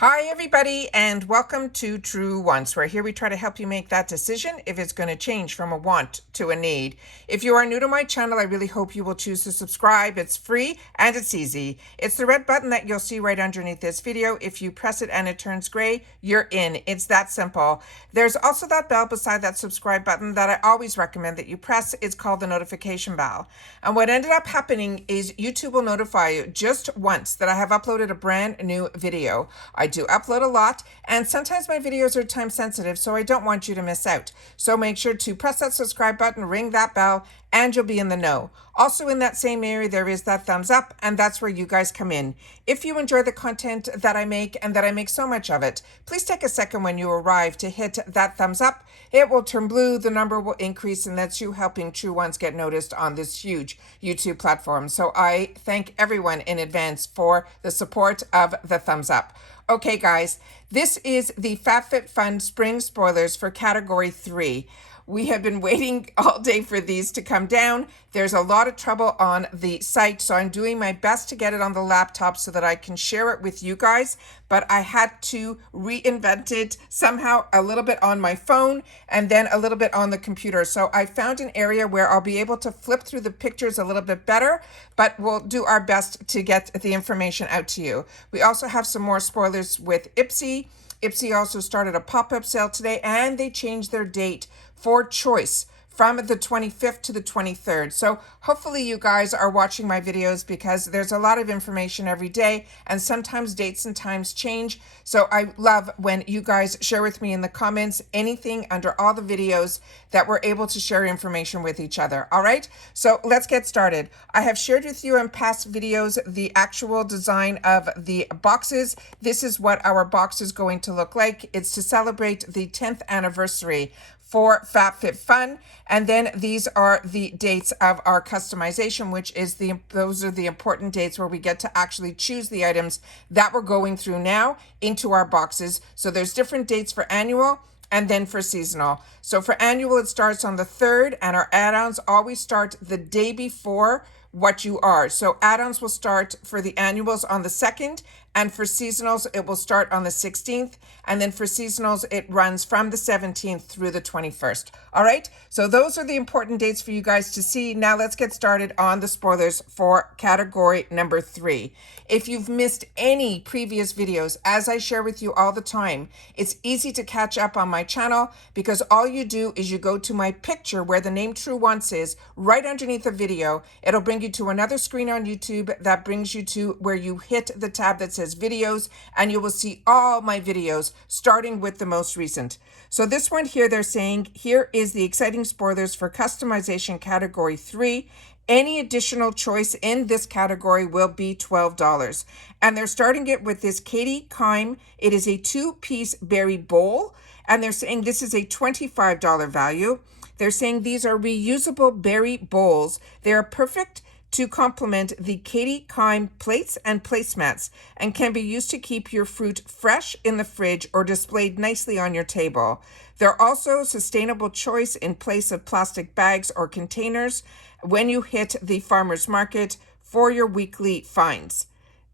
Hi everybody, and welcome to True Wants, where here we try to help you make that decision if it's going to change from a want to a need. If you are new to my channel, I really hope you will choose to subscribe. It's free and it's easy. It's the red button that you'll see right underneath this video. If you press it and it turns gray, you're in. It's that simple. There's also that bell beside that subscribe button that I always recommend that you press. It's called the notification bell. And what ended up happening is YouTube will notify you just once that I have uploaded a brand new video. I do upload a lot, and sometimes my videos are time sensitive, so I don't want you to miss out. So make sure to press that subscribe button, ring that bell, and you'll be in the know. Also in that same area, there is that thumbs up, and that's where you guys come in. If you enjoy the content that I make, and that I make so much of it, please take a second when you arrive to hit that thumbs up. It will turn blue, the number will increase, and that's you helping True Ones get noticed on this huge YouTube platform. So I thank everyone in advance for the support of the thumbs up. Okay, guys, this is the FabFitFun spring spoilers for category 3. We have been waiting all day for these to come down. There's a lot of trouble on the site, so I'm doing my best to get it on the laptop so that I can share it with you guys, but I had to reinvent it somehow a little bit on my phone and then a little bit on the computer. So I found an area where I'll be able to flip through the pictures a little bit better, but we'll do our best to get the information out to you. We also have some more spoilers with Ipsy. Ipsy also started a pop-up sale today, and they changed their date for choice from the 25th to the 23rd. So hopefully you guys are watching my videos, because there's a lot of information every day, and sometimes dates and times change. So I love when you guys share with me in the comments anything under all the videos that we're able to share information with each other. All right, so let's get started. I have shared with you in past videos the actual design of the boxes. This is what our box is going to look like. It's to celebrate the 10th anniversary for FabFitFun, and then these are the dates of our customization, which is those are the important dates where we get to actually choose the items that we're going through now into our boxes. So there's different dates for annual and then for seasonal. So for annual, it starts on the 3rd, and our add-ons always start the day before what you are. So add-ons will start for the annuals on the 2nd, and for seasonals, it will start on the 16th. And then for seasonals, it runs from the 17th through the 21st. All right, so those are the important dates for you guys to see. Now let's get started on the spoilers for category number 3. If you've missed any previous videos, as I share with you all the time, it's easy to catch up on my channel, because all you do is you go to my picture where the name True Wants is, right underneath the video. It'll bring you to another screen on YouTube that brings you to where you hit the tab that says videos, and you will see all my videos starting with the most recent. So this one here, they're saying here is the exciting spoilers for customization category 3. Any additional choice in this category will be $12. And they're starting it with this Katie Kime. It is a 2-piece berry bowl, and they're saying this is a $25 value. They're saying these are reusable berry bowls. They're perfect to complement the Katie Kime plates and placemats, and can be used to keep your fruit fresh in the fridge or displayed nicely on your table. They're also a sustainable choice in place of plastic bags or containers when you hit the farmer's market for your weekly finds.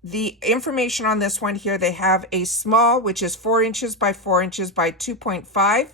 The information on this one here, they have a small, which is 4 inches by 4 inches by 2.5,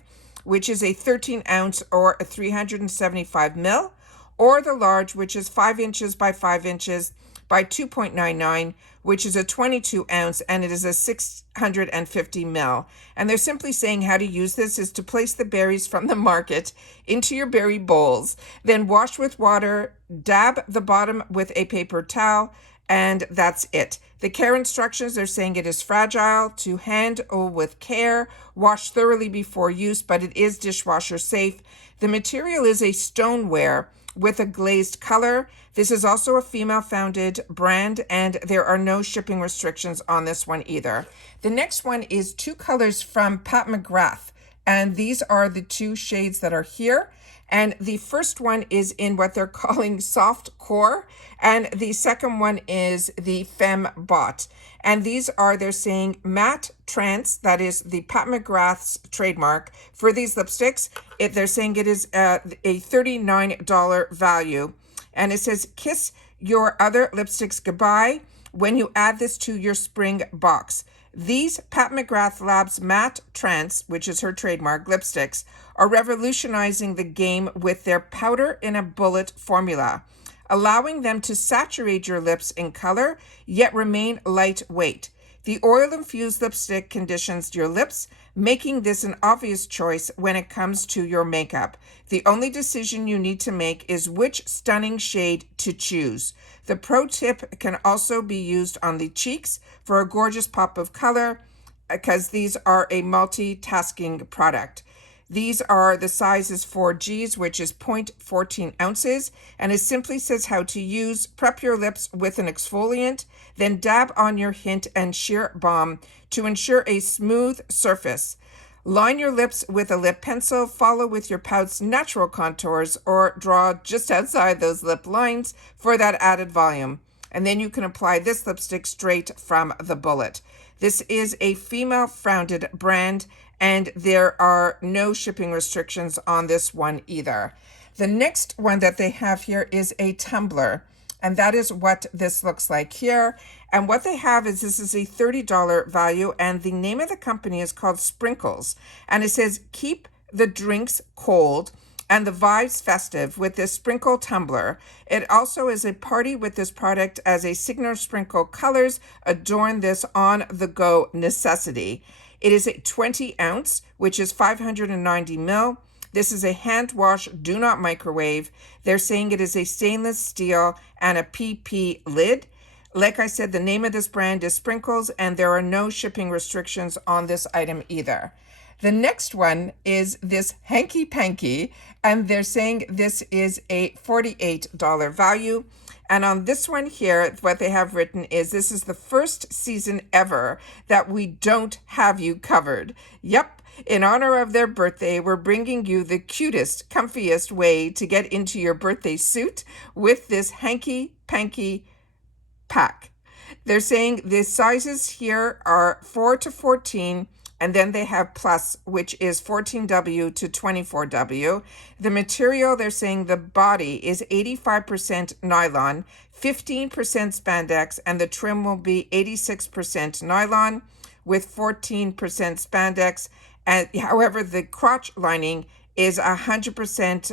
which is a 13 ounce or a 375 mil. Or the large, which is 5 inches by 5 inches by 2.99, which is a 22 ounce, and it is a 650 mil. And they're simply saying how to use this is to place the berries from the market into your berry bowls, then wash with water, dab the bottom with a paper towel, and that's it. The care instructions, they're saying it is fragile, to handle with care, wash thoroughly before use, but it is dishwasher safe. The material is a stoneware with a glazed color. This is also a female-founded brand, and there are no shipping restrictions on this one either. The next one is 2 colors from Pat McGrath, and these are the 2 shades that are here. And the first one is in what they're calling soft core, and the second one is the femme bot. And these are, they're saying, matte trance, that is the Pat McGrath's trademark for these lipsticks. They're saying it is a $39 value. And it says, kiss your other lipsticks goodbye when you add this to your spring box. These Pat McGrath Labs Matte Trance, which is her trademark lipsticks, are revolutionizing the game with their powder in a bullet formula, allowing them to saturate your lips in color, yet remain lightweight. The oil-infused lipstick conditions your lips, making this an obvious choice when it comes to your makeup. The only decision you need to make is which stunning shade to choose. The pro tip can also be used on the cheeks for a gorgeous pop of color, because these are a multitasking product. These are the sizes for Gs, which is 0.14 ounces, and it simply says how to use. Prep your lips with an exfoliant, then dab on your hint and sheer balm to ensure a smooth surface. Line your lips with a lip pencil, follow with your pout's natural contours, or draw just outside those lip lines for that added volume. And then you can apply this lipstick straight from the bullet. This is a female-founded brand, and there are no shipping restrictions on this one either. The next one that they have here is a tumbler, and that is what this looks like here. And what they have is, this is a $30 value, and the name of the company is called Sprinkles. And it says, keep the drinks cold and the vibes festive with this sprinkle tumbler. It also is a party with this product as a signature sprinkle colors adorn this on-the-go necessity. It is a 20 ounce, which is 590 ml. This is a hand wash, do not microwave. They're saying it is a stainless steel and a PP lid. Like I said, the name of this brand is Sprinkles, and there are no shipping restrictions on this item either. The next one is this Hanky Panky, and they're saying this is a $48 value. And on this one here, what they have written is, this is the first season ever that we don't have you covered. Yep, in honor of their birthday, we're bringing you the cutest, comfiest way to get into your birthday suit with this Hanky Panky pack. They're saying the sizes here are 4 to 14, and then they have plus, which is 14W to 24W. The material, they're saying the body is 85% nylon, 15% spandex, and the trim will be 86% nylon with 14% spandex. And however, the crotch lining is 100%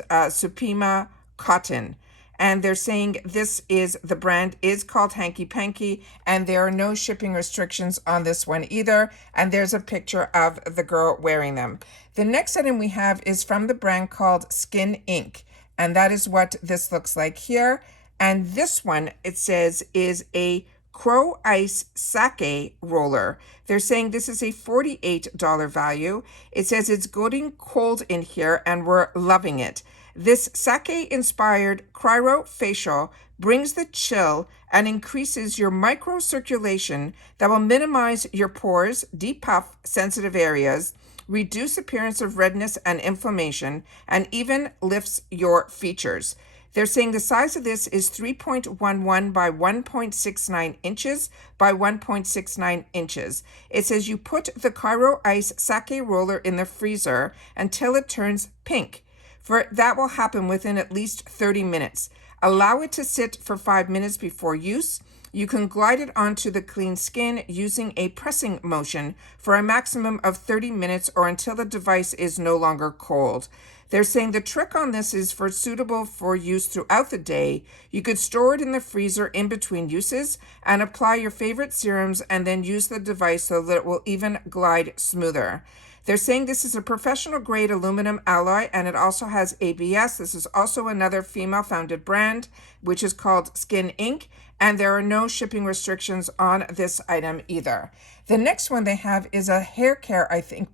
Supima cotton. And they're saying this is, the brand is called Hanky Panky, and there are no shipping restrictions on this one either. And there's a picture of the girl wearing them. The next item we have is from the brand called Skin Inc. And that is what this looks like here. And this one, it says, is a Crow Ice Sake Roller. They're saying this is a $48 value. It says it's getting cold in here and we're loving it. This sake-inspired cryofacial brings the chill and increases your microcirculation that will minimize your pores, depuff sensitive areas, reduce appearance of redness and inflammation, and even lifts your features. They're saying the size of this is 3.11 by 1.69 inches by 1.69 inches. It says you put the Cryo Ice Sake Roller in the freezer until it turns pink. For that will happen within at least 30 minutes. Allow it to sit for 5 minutes before use. You can glide it onto the clean skin using a pressing motion for a maximum of 30 minutes or until the device is no longer cold. They're saying the trick on this is suitable for use throughout the day. You could store it in the freezer in between uses and apply your favorite serums and then use the device so that it will even glide smoother. They're saying this is a professional grade aluminum alloy, and it also has ABS. This is also another female founded brand, which is called Skin Inc. And there are no shipping restrictions on this item either. The next one they have is a hair care, I think,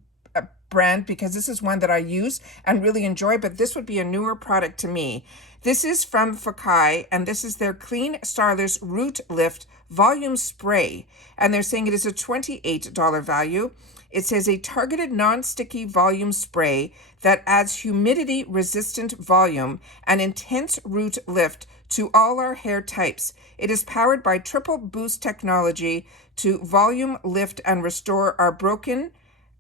brand, because this is one that I use and really enjoy, but this would be a newer product to me. This is from Fakai, and this is their Clean Starless Root Lift Volume Spray. And they're saying it is a $28 value. It says a targeted non-sticky volume spray that adds humidity-resistant volume and intense root lift to all our hair types. It is powered by triple boost technology to volume lift and restore our broken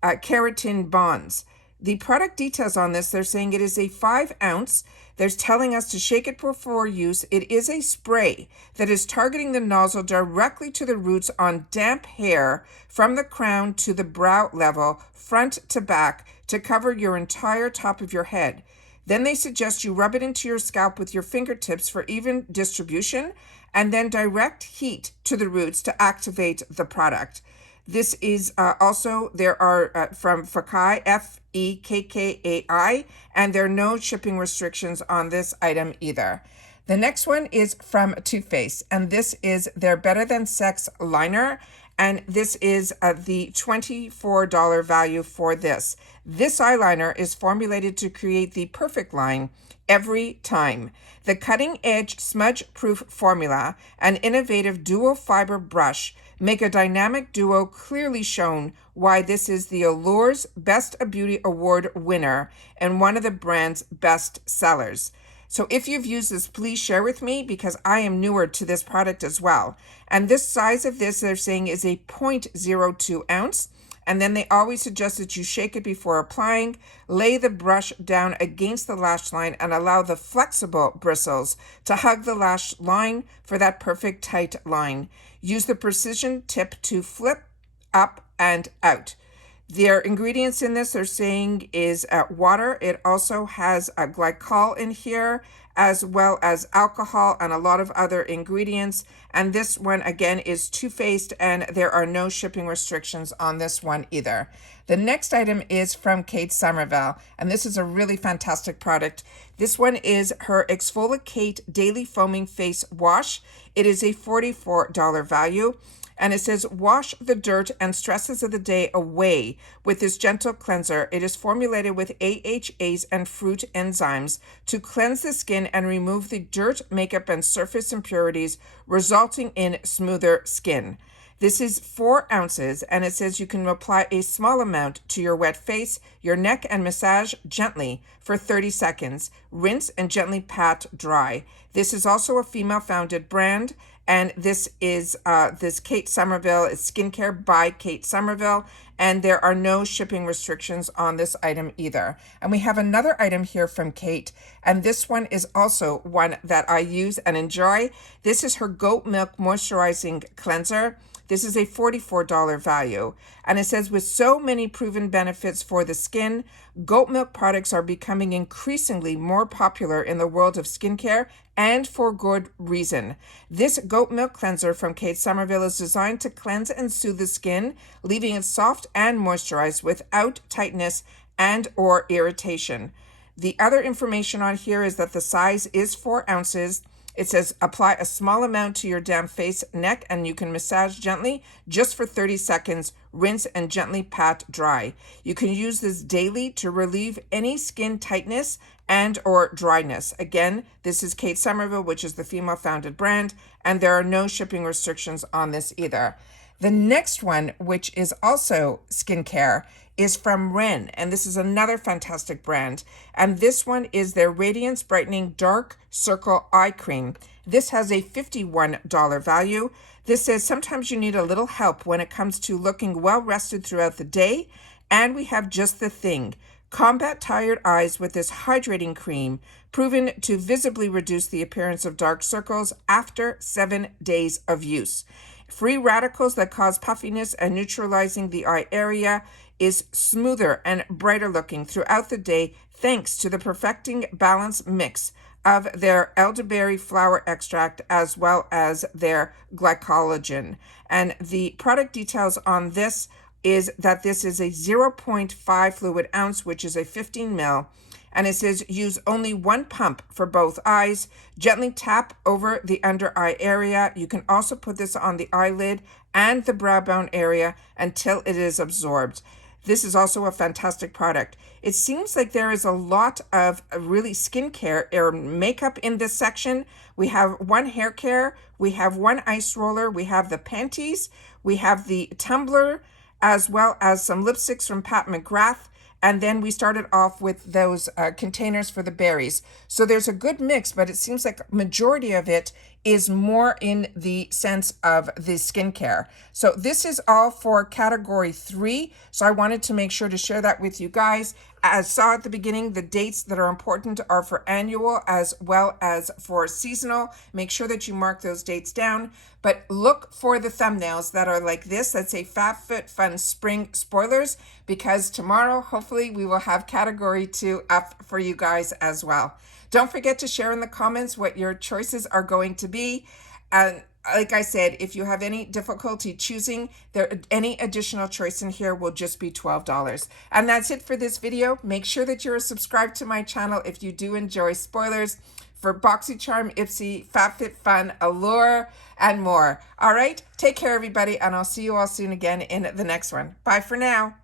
keratin bonds. The product details on this, they're saying it is a 5 ounce. They're telling us to shake it before use. It is a spray that is targeting the nozzle directly to the roots on damp hair from the crown to the brow level, front to back, to cover your entire top of your head. Then they suggest you rub it into your scalp with your fingertips for even distribution, and then direct heat to the roots to activate the product. This is also, there are from Fekkai, Fekkai, and there are no shipping restrictions on this item either. The next one is from Too Faced, and this is their Better Than Sex liner, and this is the $24 value for this. This eyeliner is formulated to create the perfect line every time. The cutting-edge smudge-proof formula and innovative dual fiber brush make a dynamic duo clearly shown why this is the Allure's Best of Beauty Award winner and one of the brand's best sellers. So if you've used this, please share with me, because I am newer to this product as well. And this size of this, they're saying, is a 0.02 ounce. And then they always suggest that you shake it before applying, lay the brush down against the lash line, and allow the flexible bristles to hug the lash line for that perfect tight line. Use the precision tip to flip up and out. Their ingredients in this, they're saying, is water. It also has a glycol in here, as well as alcohol and a lot of other ingredients. And this one, again, is Too Faced, and there are no shipping restrictions on this one either. The next item is from Kate Somerville, and this is a really fantastic product. This one is her Exfoliate Daily Foaming Face Wash. It is a $44 value. And it says, wash the dirt and stresses of the day away with this gentle cleanser. It is formulated with AHAs and fruit enzymes to cleanse the skin and remove the dirt, makeup, and surface impurities, resulting in smoother skin. This is 4 ounces, and it says you can apply a small amount to your wet face, your neck, and massage gently for 30 seconds. Rinse and gently pat dry. This is also a female-founded brand, and this is this Kate Somerville. It's skincare by Kate Somerville, and there are no shipping restrictions on this item either. And we have another item here from Kate, and this one is also one that I use and enjoy. This is her Goat Milk Moisturizing Cleanser. This is a $44 value, and it says, with so many proven benefits for the skin, goat milk products are becoming increasingly more popular in the world of skincare, and for good reason. This goat milk cleanser from Kate Somerville is designed to cleanse and soothe the skin, leaving it soft and moisturized without tightness and or irritation. The other information on here is that the size is 4 ounces. It says apply a small amount to your damp face, neck, and you can massage gently just for 30 seconds. Rinse and gently pat dry. You can use this daily to relieve any skin tightness and or dryness. Again, this is Kate Somerville, which is the female-founded brand, and there are no shipping restrictions on this either. The next one, which is also skincare, is from Ren, and this is another fantastic brand. And this one is their Radiance Brightening Dark Circle Eye Cream. This has a $51 value. This says sometimes you need a little help when it comes to looking well rested throughout the day, and we have just the thing. Combat tired eyes with this hydrating cream, proven to visibly reduce the appearance of dark circles after 7 days of use. Free radicals that cause puffiness and neutralizing the eye area, is smoother and brighter looking throughout the day thanks to the perfecting balance mix of their elderberry flower extract as well as their glycogen. And the product details on this is that this is a 0.5 fluid ounce, which is a 15 ml. And it says use only 1 pump for both eyes. Gently tap over the under eye area. You can also put this on the eyelid and the brow bone area until it is absorbed. This is also a fantastic product. It seems like there is a lot of really skincare or makeup in this section. We have one hair care, we have one ice roller, we have the panties, we have the tumbler, as well as some lipsticks from Pat McGrath. And then we started off with those containers for the berries. So there's a good mix, but it seems like majority of it is more in the sense of the skincare. So this is all for category 3. So I wanted to make sure to share that with you guys. As saw at the beginning, the dates that are important are for annual as well as for seasonal. Make sure that you mark those dates down. But look for the thumbnails that are like this, that say FabFitFun Spring Spoilers, because tomorrow, hopefully, we will have category 2 up for you guys as well. Don't forget to share in the comments what your choices are going to be. And like I said, if you have any difficulty choosing, any additional choice in here will just be $12. And that's it for this video. Make sure that you're subscribed to my channel if you do enjoy spoilers for BoxyCharm, Ipsy, FabFitFun, Allure, and more. All right, take care, everybody, and I'll see you all soon again in the next one. Bye for now.